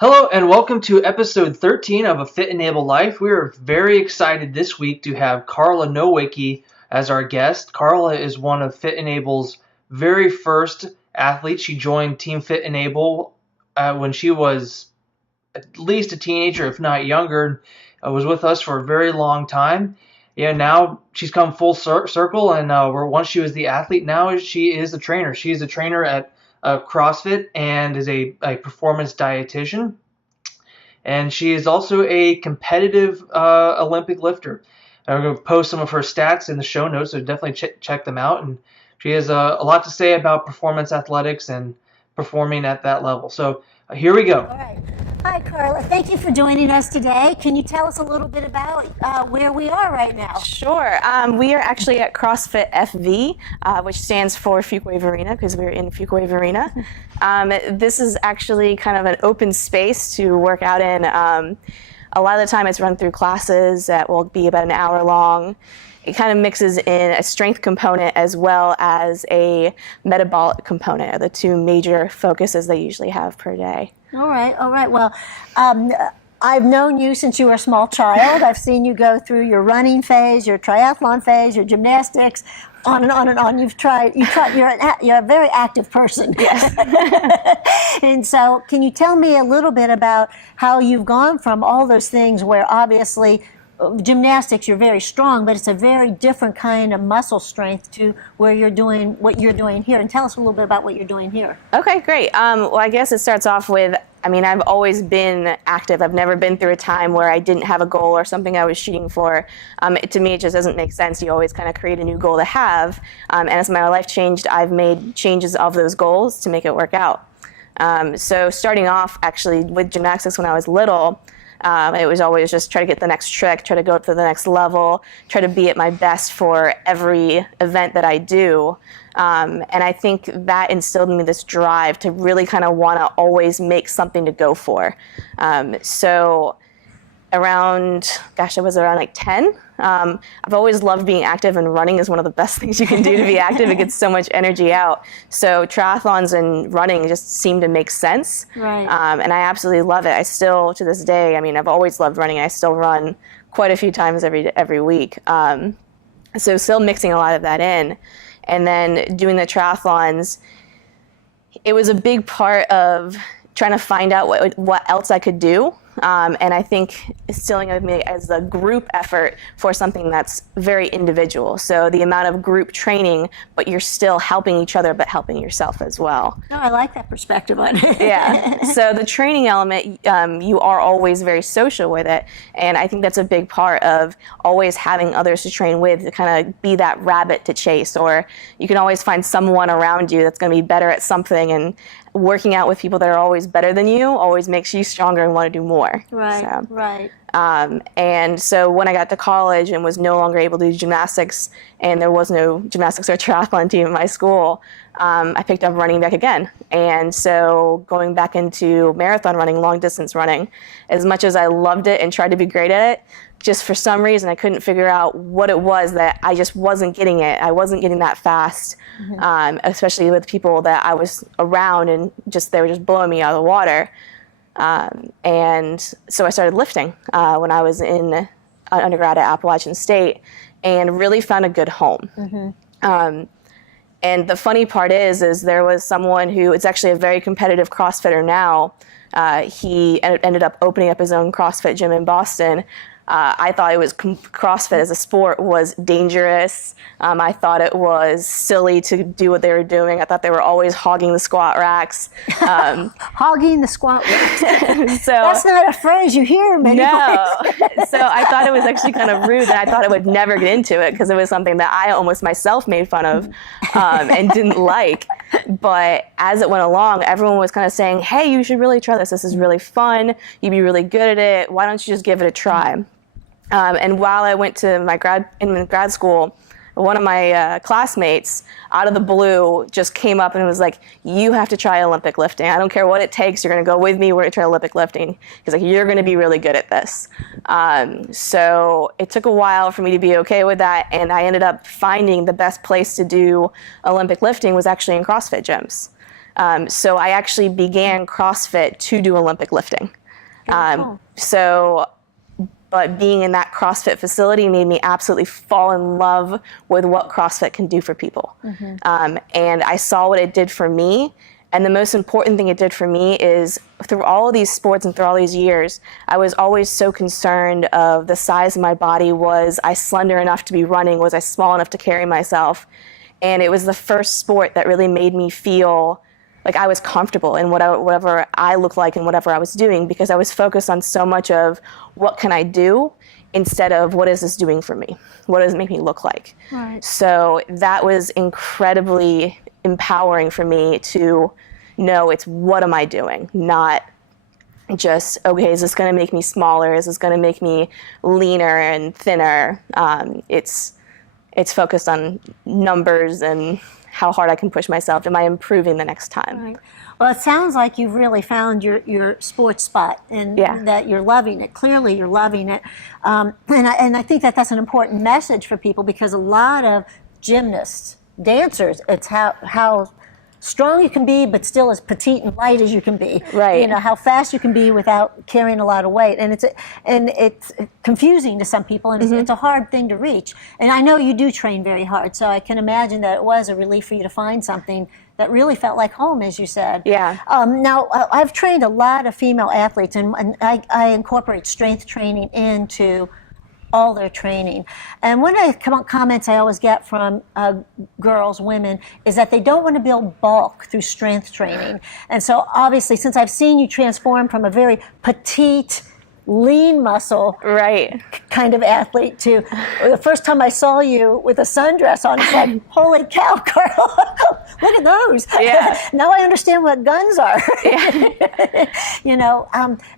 Hello and welcome to episode 13 of A Fit Enable Life. We are very excited this week to have Carla Nowicki as our guest. Carla is one of Fit Enable's very first athletes. She joined Team Fit Enable when she was at least a teenager, if not younger. Was with us for a very long time. Yeah, now she's come full circle, and once she was the athlete, now she is the trainer. She is a trainer at CrossFit and is a performance dietitian. And she is also a competitive Olympic lifter. I'm going to post some of her stats in the show notes, so definitely check them out. And she has a lot to say about performance athletics and performing at that level. So here we go. All right. Hi, Carla. Thank you for joining us today. Can you tell us a little bit about where we are right now? Sure. We are actually at CrossFit F-V, which stands for Fuqua Varina, because we're in Fuqua Varina. This is actually kind of an open space to work out in. A lot of the time it's run through classes that will be about an hour long. It kind of mixes in a strength component as well as a metabolic component, are the two major focuses they usually have per day. All right. Well, I've known you since you were a small child. I've seen you go through your running phase, your triathlon phase, your gymnastics, on and on and on. You're a very active person. Yes. And so can you tell me a little bit about how you've gone from all those things where obviously gymnastics, you're very strong, but it's a very different kind of muscle strength to where you're doing what you're doing here. And tell us a little bit about what you're doing here. Okay, great. Well, I guess it starts off with, I've always been active. I've never been through a time where I didn't have a goal or something I was shooting for. To me, it just doesn't make sense. You always kind of create a new goal to have. And as my life changed, I've made changes of those goals to make it work out. So starting off actually with gymnastics when I was little, it was always just try to get the next trick, try to go up to the next level, try to be at my best for every event that I do. And I think that instilled in me this drive to really kind of want to always make something to go for. So around, I was around like 10. I've always loved being active, and running is one of the best things you can do to be active. It gets so much energy out. So triathlons and running just seem to make sense. Right. And I absolutely love it. I still, to this day, I've always loved running. I still run quite a few times every week. So still mixing a lot of that in. And then doing the triathlons, it was a big part of trying to find out what else I could do. And I think instilling with me as a group effort for something that's very individual. So the amount of group training, but you're still helping each other, but helping yourself as well. No, I like that perspective on it. Yeah. So the training element, you are always very social with it. And I think that's a big part of always having others to train with, to kind of be that rabbit to chase. Or you can always find someone around you that's going to be better at something, and working out with people that are always better than you always makes you stronger and want to do more. Right, so, right. And so when I got to college and was no longer able to do gymnastics, and there was no gymnastics or triathlon team at my school, I picked up running back again. And so going back into marathon running, long distance running, as much as I loved it and tried to be great at it, just for some reason I couldn't figure out what it was that I just wasn't getting it. I wasn't getting that fast, especially with people that I was around, and they were just blowing me out of the water. And so I started lifting when I was in undergrad at Appalachian State, and really found a good home. And the funny part is there was someone who is actually a very competitive CrossFitter now. He ended up opening up his own CrossFit gym in Boston. I thought it was CrossFit as a sport was dangerous. I thought it was silly to do what they were doing. I thought they were always hogging the squat racks. Hogging the squat racks. So that's not a phrase you hear in many places. So I thought it was actually kind of rude, and I thought I would never get into it because it was something that I almost myself made fun of and didn't like. But as it went along, everyone was kind of saying, hey, you should really try this. This is really fun. You'd be really good at it. Why don't you just give it a try? And while I went to my grad school, one of my classmates, out of the blue, just came up and was like, you have to try Olympic lifting. I don't care what it takes. You're going to go with me. We're going to try Olympic lifting. He's like, you're going to be really good at this. So it took a while for me to be okay with that. And I ended up finding the best place to do Olympic lifting was actually in CrossFit gyms. So I actually began CrossFit to do Olympic lifting. But being in that CrossFit facility made me absolutely fall in love with what CrossFit can do for people. And I saw what it did for me. And the most important thing it did for me is through all of these sports and through all these years, I was always so concerned of the size of my body. Was I slender enough to be running? Was I small enough to carry myself? And it was the first sport that really made me feel like I was comfortable in whatever I looked like and whatever I was doing, because I was focused on so much of what can I do instead of what is this doing for me? What does it make me look like? Right. So that was incredibly empowering for me to know it's what am I doing, not just, okay, is this going to make me smaller? Is this going to make me leaner and thinner? It's focused on numbers and how hard I can push myself. Am I improving the next time? Right. Well, it sounds like you've really found your sports spot, and that you're loving it. Clearly, you're loving it. And I think that that's an important message for people, because a lot of gymnasts, dancers, it's how strong you can be, but still as petite and light as you can be. Right. You know, how fast you can be without carrying a lot of weight. And it's confusing to some people, and it's a hard thing to reach. And I know you do train very hard, so I can imagine that it was a relief for you to find something that really felt like home, as you said. Yeah. Now, I've trained a lot of female athletes, and I incorporate strength training into all their training. And one of the comments I always get from girls, women, is that they don't want to build bulk through strength training. And so obviously, since I've seen you transform from a very petite, lean muscle kind of athlete to the first time I saw you with a sundress on, it's like, holy cow, Carla, look at those. Yeah. Now I understand what guns are. You know,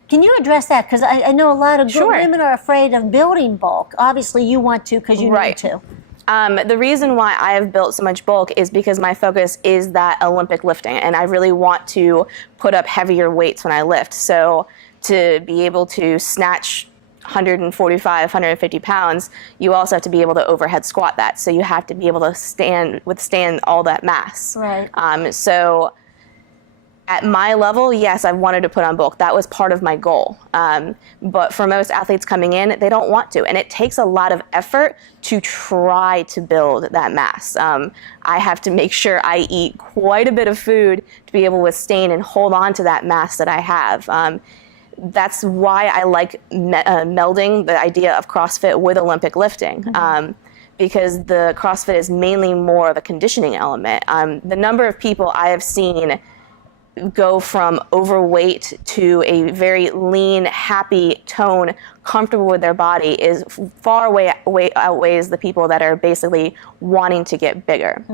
can you address that? Because I know a lot of good women are afraid of building bulk. Obviously you want to, because you need to. The reason why I have built so much bulk is because my focus is that Olympic lifting, and I really want to put up heavier weights when I lift. So to be able to snatch 145, 150 pounds, you also have to be able to overhead squat that. So you have to be able to withstand all that mass. Right. So at my level, yes, I wanted to put on bulk. That was part of my goal. But for most athletes coming in, they don't want to. And it takes a lot of effort to try to build that mass. I have to make sure I eat quite a bit of food to be able to withstand and hold on to that mass that I have. That's why I like melding the idea of CrossFit with Olympic lifting, because the CrossFit is mainly more of a conditioning element. The number of people I have seen go from overweight to a very lean, happy tone, comfortable with their body, is far outweighs the people that are basically wanting to get bigger.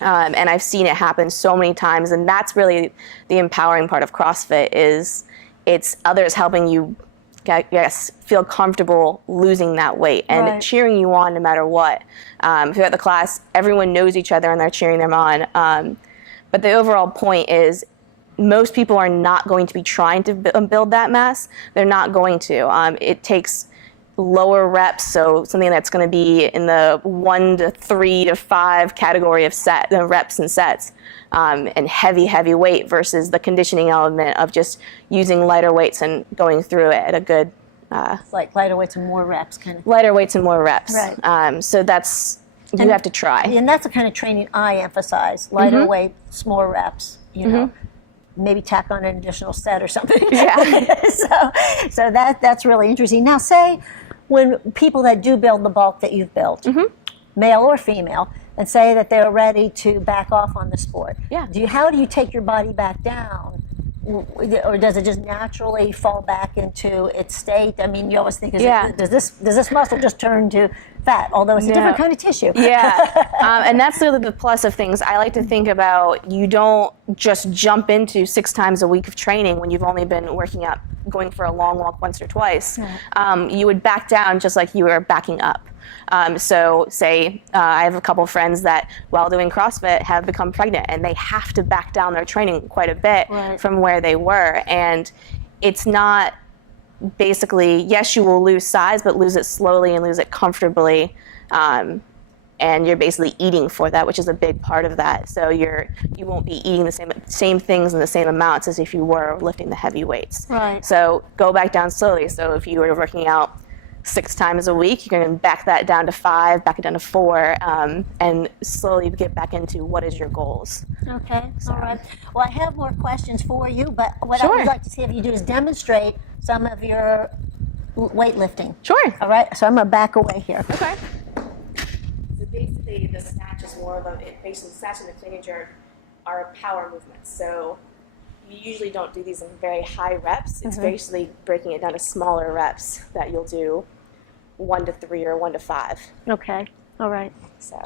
And I've seen it happen so many times, and that's really the empowering part of CrossFit. Is it's others helping you, feel comfortable losing that weight and cheering you on no matter what. If you're at the class, everyone knows each other and they're cheering them on. But the overall point is, most people are not going to be trying to build that mass. They're not going to. It takes lower reps, so something that's going to be in the 1 to 3 to 5 category of reps and sets, and heavy weight versus the conditioning element of just using lighter weights and going through it at a good. It's like lighter weights and more reps, kind of. Lighter weights and more reps. Right. So that's you have to try. And that's the kind of training I emphasize: lighter weights, more reps. You know. Maybe tack on an additional set or something. Yeah. so that's really interesting. Now, say when people that do build the bulk that you've built, male or female, and say that they're ready to back off on the sport. Yeah. How do you take your body back down? Or does it just naturally fall back into its state? I mean, you always think, does this muscle just turn to fat? Although it's a different kind of tissue. Yeah, and that's the plus of things. I like to think about, you don't just jump into 6 times a week of training when you've only been working out, going for a long walk once or twice. You would back down just like you were backing up. So say I have a couple of friends that while doing CrossFit have become pregnant, and they have to back down their training quite a bit from where they were. And it's not basically, yes, you will lose size, but lose it slowly and lose it comfortably. and you're basically eating for that, which is a big part of that. So you won't be eating the same things in the same amounts as if you were lifting the heavy weights. Right. So go back down slowly. So if you were working out 6 times a week, you're going to back that down to 5, back it down to 4, and slowly get back into what is your goals. Okay, all right. Well, I have more questions for you, but what I Sure. would like to see if you do is demonstrate some of your weightlifting. Sure. All right, so I'm going to back away here. Okay. So basically, the snatch is more of basically the snatch and the clean and jerk are power movements. So you usually don't do these in very high reps. It's basically breaking it down to smaller reps that you'll do 1 to 3 or 1 to 5. Okay, all right. So.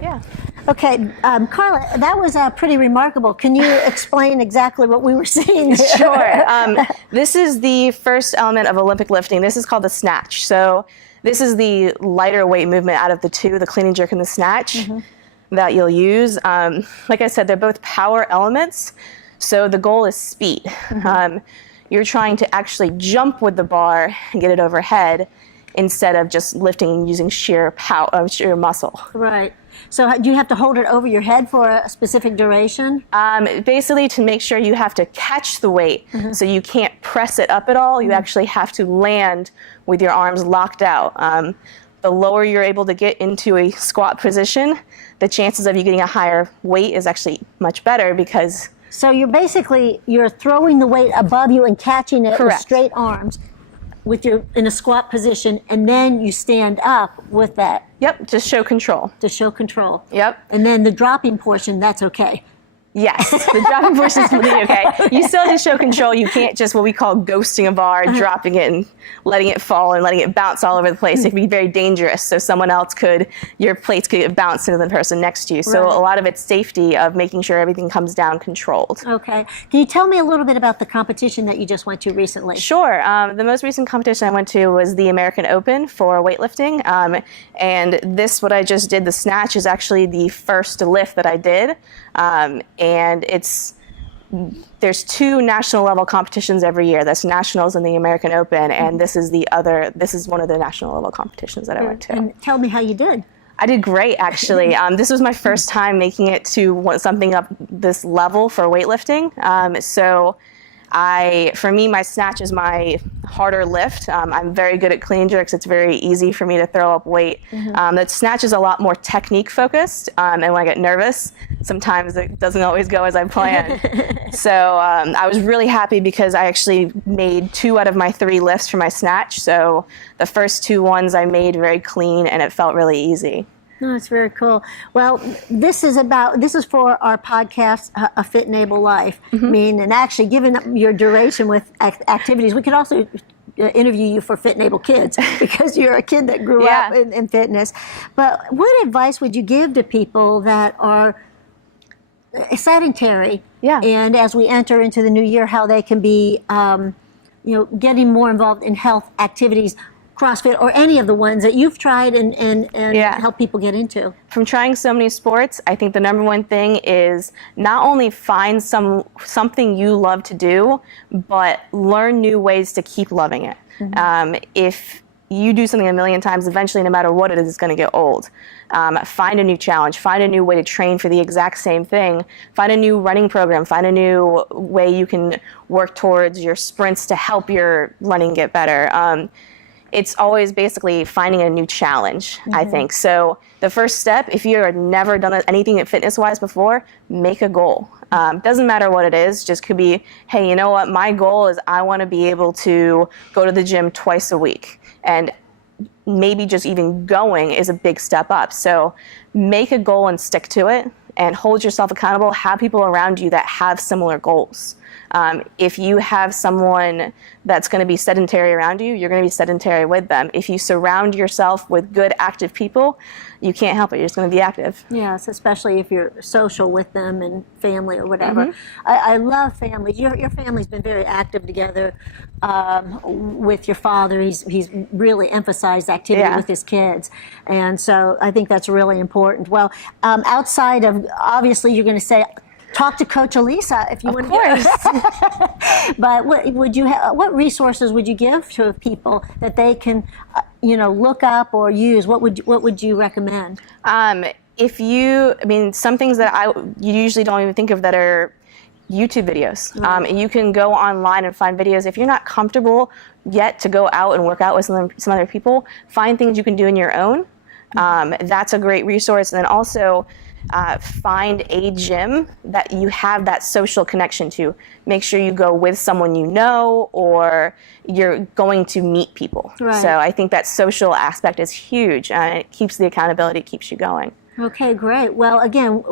Yeah. Okay, Carla, that was pretty remarkable. Can you explain exactly what we were seeing there? Sure. This is the first element of Olympic lifting. This is called the snatch. So this is the lighter weight movement out of the two, the clean and jerk and the snatch, that you'll use. Like I said, they're both power elements. So the goal is speed. You're trying to actually jump with the bar and get it overhead instead of just lifting and using sheer power, sheer muscle. Right. So do you have to hold it over your head for a specific duration? Basically, to make sure you have to catch the weight, so you can't press it up at all. You actually have to land with your arms locked out. The lower you're able to get into a squat position, the chances of you getting a higher weight is actually much better because... So you're throwing the weight above you and catching it with Correct. straight arms in a squat position, and then you stand up with that. Yep, just show control. To show control. Yep. And then the dropping portion, that's okay. Yes, the dropping portion is completely okay. You still have to show control. You can't just what we call ghosting a bar, dropping it and letting it fall and letting it bounce all over the place. It can be very dangerous. So your plates could get bounced into the person next to you. So Right. a lot of it's safety of making sure everything comes down controlled. Okay. Can you tell me a little bit about the competition that you just went to recently? Sure. The most recent competition I went to was the American Open for weightlifting. And what I just did, the snatch, is actually the first lift that I did. And there's 2 national level competitions every year. That's nationals and the American Open, and this is one of the national level competitions that I went to. And tell me how you did. I did great, actually. This was my first time making it to something up this level for weightlifting. For me, my snatch is my harder lift. I'm very good at clean jerks. It's very easy for me to throw up weight. The snatch is a lot more technique focused, and when I get nervous, sometimes it doesn't always go as I planned. So I was really happy because I actually made 2 out of my 3 lifts for my snatch. So the first 2 ones I made very clean, and it felt really easy. No, it's very cool. Well, this is for our podcast, A Fit and Able Life. And actually, given your duration with activities, we could also interview you for Fit and Able Kids because you're a kid that grew up in fitness. But what advice would you give to people that are sedentary? Yeah. And as we enter into the new year, how they can be, getting more involved in health activities, CrossFit, or any of the ones that you've tried and help people get into? From trying so many sports, I think the number one thing is not only find something you love to do, but learn new ways to keep loving it. If you do something a million times, eventually, no matter what it is, it's going to get old. Find a new challenge. Find a new way to train for the exact same thing. Find a new running program. Find a new way you can work towards your sprints to help your running get better. It's always basically finding a new challenge, I think. So the first step, if you've never done anything fitness-wise before, make a goal. Doesn't matter what it is, just could be, hey, you know what, my goal is I want to be able to go to the gym twice a week. And maybe just even going is a big step up. So make a goal and stick to it and hold yourself accountable. Have people around you that have similar goals. If you have someone that's going to be sedentary around you, you're going to be sedentary with them. If you surround yourself with good, active people, you can't help it. You're just going to be active. Yes, especially if you're social with them and family or whatever. I love families. Your family's been very active together with your father. He's really emphasized activity with his kids. And so I think that's really important. Well, outside of, obviously, you're going to say, talk to Coach Elisa if you want to. But what resources would you give to people that they can, look up or use? What would you recommend? Some things that you usually don't even think of that are YouTube videos. You can go online and find videos. If you're not comfortable yet to go out and work out with some other people, find things you can do in your own. That's a great resource. And then also, find a gym that you have that social connection to. Make sure you go with someone you know, or you're going to meet people. Right. So I think that social aspect is huge, and it keeps the accountability, keeps you going. Okay, great. Well, again,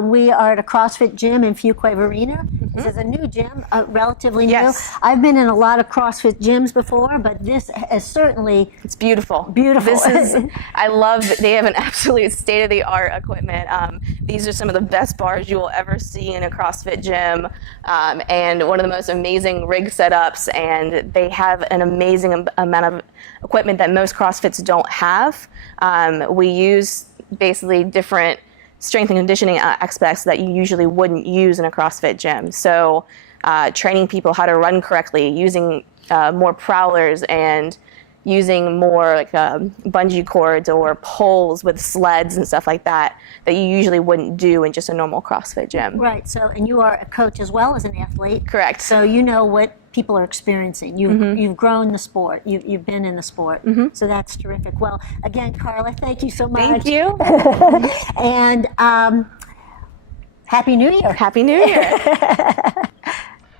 we are at a CrossFit gym in Fuqua Varina. This is a new gym, relatively new. Yes. I've been in a lot of CrossFit gyms before, but this is certainly... It's beautiful. Beautiful. I love that they have an absolute state-of-the-art equipment. These are some of the best bars you will ever see in a CrossFit gym, and one of the most amazing rig setups, and they have an amazing amount of equipment that most CrossFits don't have. We use basically different strength and conditioning aspects that you usually wouldn't use in a CrossFit gym. So training people how to run correctly, using more prowlers, and using more like bungee cords or poles with sleds and stuff like that you usually wouldn't do in just a normal CrossFit gym. Right. So, and you are a coach as well as an athlete. Correct. So you know what people are experiencing. You've grown the sport. You've been in the sport. So that's terrific. Well, again, Carla, thank you so much. Thank you. And Happy New Year. Happy New Year.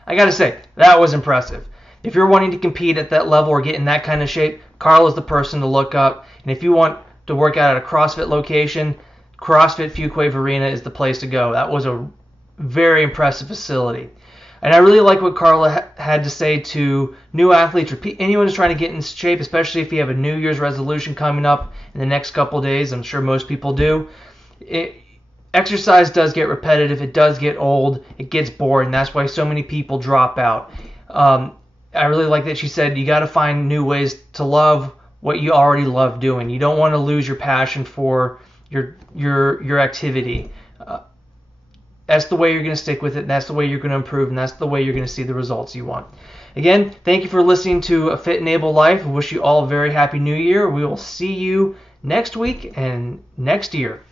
I got to say, that was impressive. If you're wanting to compete at that level or get in that kind of shape, Carla's the person to look up. And if you want to work out at a CrossFit location, CrossFit Fuqua Varina is the place to go. That was a very impressive facility. And I really like what Carla had to say to new athletes or anyone who's trying to get in shape, especially if you have a New Year's resolution coming up in the next couple of days. I'm sure most people do. Exercise does get repetitive. It does get old. It gets boring. That's why so many people drop out. I really like that she said you got to find new ways to love what you already love doing. You don't want to lose your passion for your activity. That's the way you're going to stick with it, and that's the way you're going to improve, and that's the way you're going to see the results you want. Again, thank you for listening to A Fit and Able Life. I wish you all a very happy new year. We will see you next week and next year.